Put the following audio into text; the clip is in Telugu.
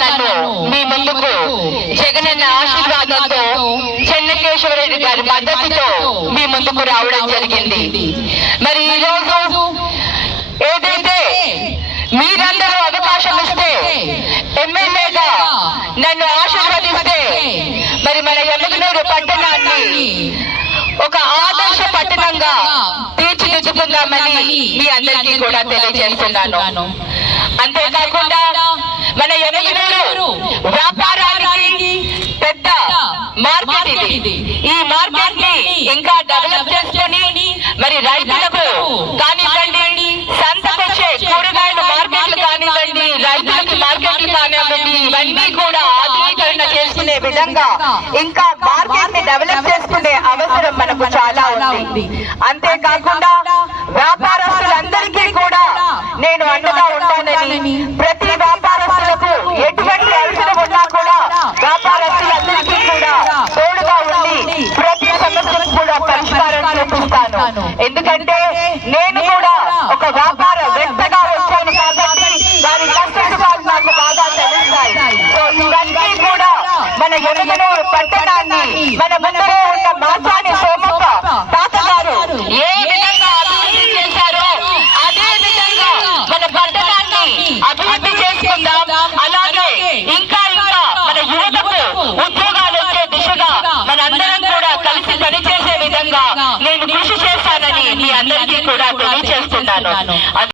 నన్ను మీ ముందుకు జగనన్న ఆశీర్వాదంతో చెన్నకేశవరెడ్డి గారి మద్దతుతో మీ ముందుకు రావడం జరిగింది. మరి ఈ రోజు ఏదైతే మీరందరూ అవకాశం ఇస్తే ఎమ్మెల్యేగా నన్ను ఆశీర్వదిస్తే మరి మన ఎమ్మిగనూరు పట్టణాన్ని ఒక ఆదర్శ పట్టణంగా తీర్చిదిద్దుకుందామని మీ అందరికీ కూడా తెలియజేస్తున్నాను. అంతేకాకుండా మన ఎమ్మిగనూరు వ్యాపారానికి పెద్ద మార్కెట్ ఇది. ఈ మార్కెట్ ని ఇంకా డెవలప్ చేసుకొని మరి రైతులకు కానివ్వండి, సంతకొచ్చే కూరగాయల మార్కెట్లు కానివ్వండి, రైతులకి మార్కెట్లు కానివ్వండి, ఇవన్నీ కూడా ఆధునీకరణ చేసుకునే విధంగా ఇంకా మార్కెట్ ని డెవలప్ చేసుకునే అవసరం మనకు చాలా ఉంది. అంతేకాకుండా వ్యాపారస్తులందరికీ కూడా నేను అండగా ఉంటానని, ప్రతి వ్యాపారస్తులకు ఎటువంటి అవసరం ఉన్నా కూడా వ్యాపారస్తులందరికీ కూడా తోడుగా ఉండి ప్రతి సమస్యకు కూడా పరిష్కారం చూపిస్తాను. ఎందుకంటే నేను కూడా ఒక వ్యాపారవేత్తగా వచ్చాను కాబట్టి దాని కష్టసుఖాలు నాకు బాగా తెలుస్తాయి. సో ఇవన్నీ కూడా మన ఎమ్మిగనూరు పట్టణాన్ని, మన ముందరే ఉన్న మాసాని సోమప్ప తాతగారు ఏ విధంగా అభివృద్ధి చేశారో అదే విధంగా మన పట్టణాన్ని అభివృద్ధి చేసుకుందాం. అలాగే ఇంకా మన యువతకు ఉద్యోగాలు వచ్చే దిశగా మనందరం కూడా కలిసి పనిచేసే విధంగా నేను కృషి చేస్తానని మీ అందరికీ కూడా తెలియజేస్తున్నాను.